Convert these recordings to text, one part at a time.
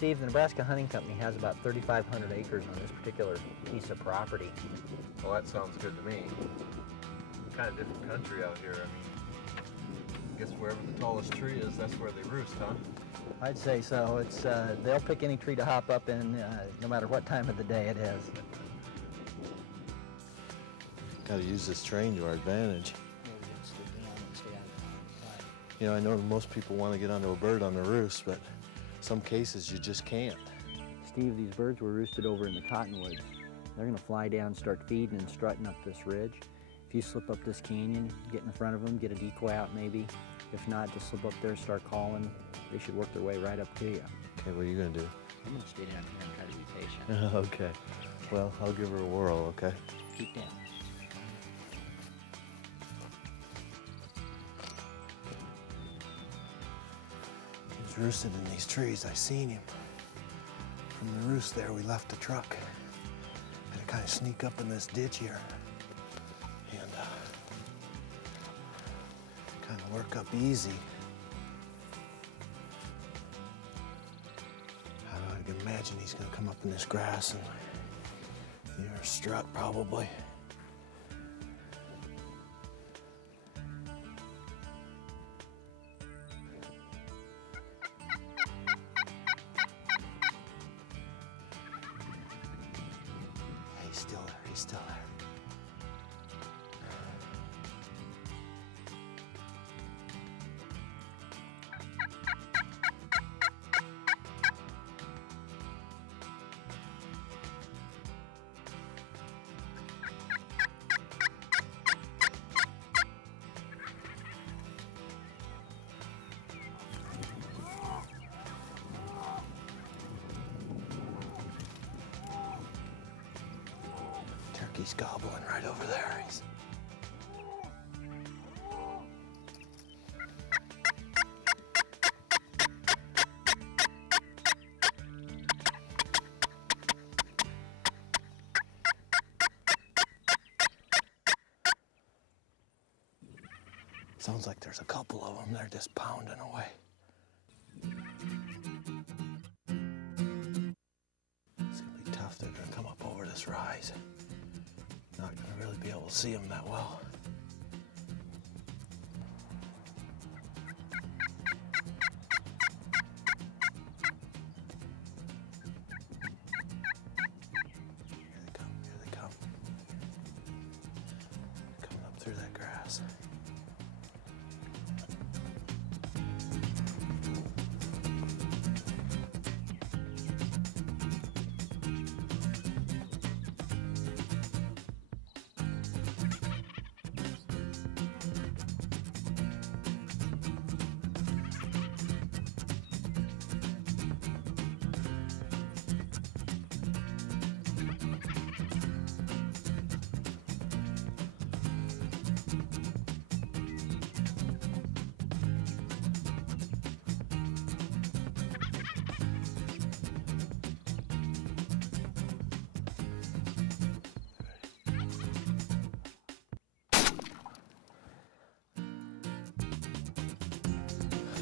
Steve, the Nebraska Hunting Company has about 3,500 acres on this particular piece of property. Well, that sounds good to me. Kind of different country out here. I mean, I guess wherever the tallest tree is, that's where they roost, huh? I'd say so. It's they'll pick any tree to hop up in, no matter what time of the day it is. Got to use this terrain to our advantage. You know, I know that most people want to get onto a bird on the roost, but some cases you just can't. Steve, these birds were roosted over in the cottonwoods. They're going to fly down, start feeding and strutting up this ridge. If you slip up this canyon, get in front of them, get a decoy out maybe. If not, just slip up there, start calling. They should work their way right up to you. Okay, what are you going to do? I'm going to stay down here and try to be patient. Okay. Well, I'll give her a whirl, okay? Keep down. He's roosted in these trees. I seen him. From the roost there, we left the truck. Had to kind of sneak up in this ditch here. And kind of work up easy. I can imagine he's going to come up in this grass and hear a strut probably. He's still there, he's still there. Turkey's gobbling right over there. Sounds like there's a couple of them. They're just pounding away. It's gonna be tough. They're gonna come up over this rise. Not gonna really be able to see them that well. Here they come, here they come. Coming up through that grass.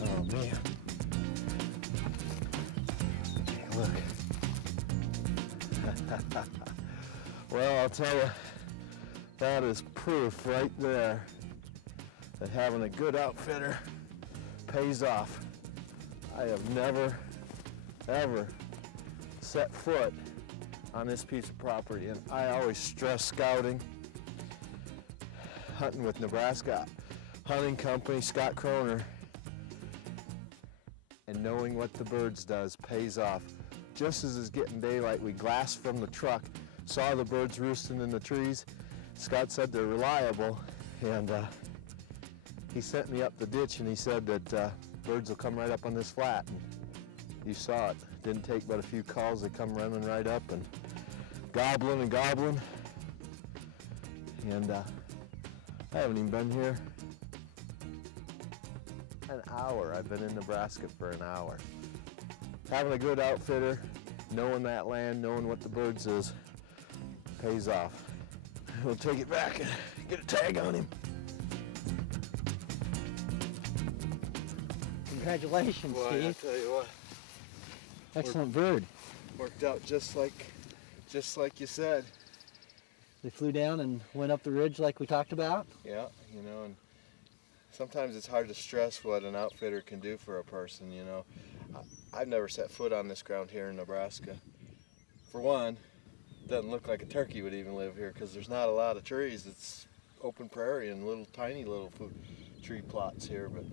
Oh man. Look. Well, I'll tell you, that is proof right there that having a good outfitter pays off. I have never, ever set foot on this piece of property, and I always stress scouting, hunting with Nebraska Hunting Company, Scott Croner, and knowing what the birds does pays off. Just as it's getting daylight, we glassed from the truck, saw the birds roosting in the trees. Scott said they're reliable, and he sent me up the ditch and he said that birds will come right up on this flat. And you saw it. Didn't take but a few calls. They come running right up and gobbling and gobbling. And I haven't even been here an hour. I've been in Nebraska for an hour. Having a good outfitter, knowing that land, knowing what the birds is, pays off. We'll take it back and get a tag on him. Congratulations, Boy, Steve. I tell you what. Excellent bird. Worked out just like you said. They flew down and went up the ridge like we talked about. Yeah, you know, and sometimes it's hard to stress what an outfitter can do for a person, you know. I've never set foot on this ground here in Nebraska. For one, it doesn't look like a turkey would even live here because there's not a lot of trees. It's open prairie and tiny little tree plots here. But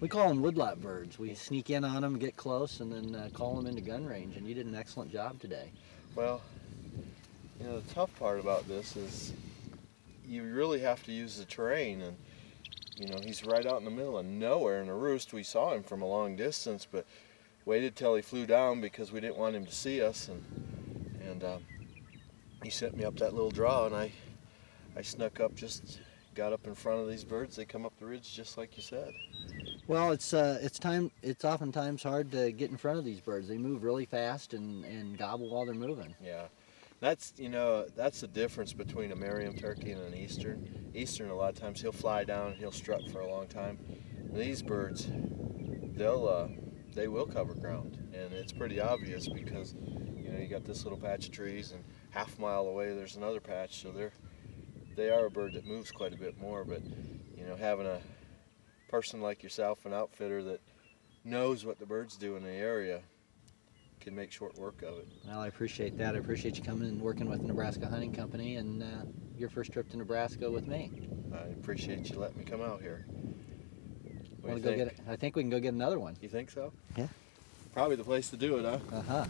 We call them woodlot birds. We sneak in on them, get close, and then call them into gun range, and you did an excellent job today. well, you know, the tough part about this is you really have to use the terrain, and you know, he's right out in the middle of nowhere in a roost. We saw him from a long distance, but waited till he flew down because we didn't want him to see us, and he sent me up that little draw, and I snuck up, just got up in front of these birds. They come up the ridge just like you said. Well, it's oftentimes hard to get in front of these birds. They move really fast and gobble while they're moving. Yeah, that's the difference between a Merriam turkey and an Eastern. Eastern, a lot of times he'll fly down and he'll strut for a long time. These birds, they will cover ground, and it's pretty obvious because you know, you got this little patch of trees, and half a mile away there's another patch, so they are a bird that moves quite a bit more. But you know, having a person like yourself, an outfitter that knows what the birds do in the area, can make short work of it. Well, I appreciate that. I appreciate you coming and working with the Nebraska Hunting Company, and your first trip to Nebraska with me. I appreciate you letting me come out here. What do you Go think? get it. I think we can go get another one. You think so? Yeah. Probably the place to do it, huh? Uh-huh.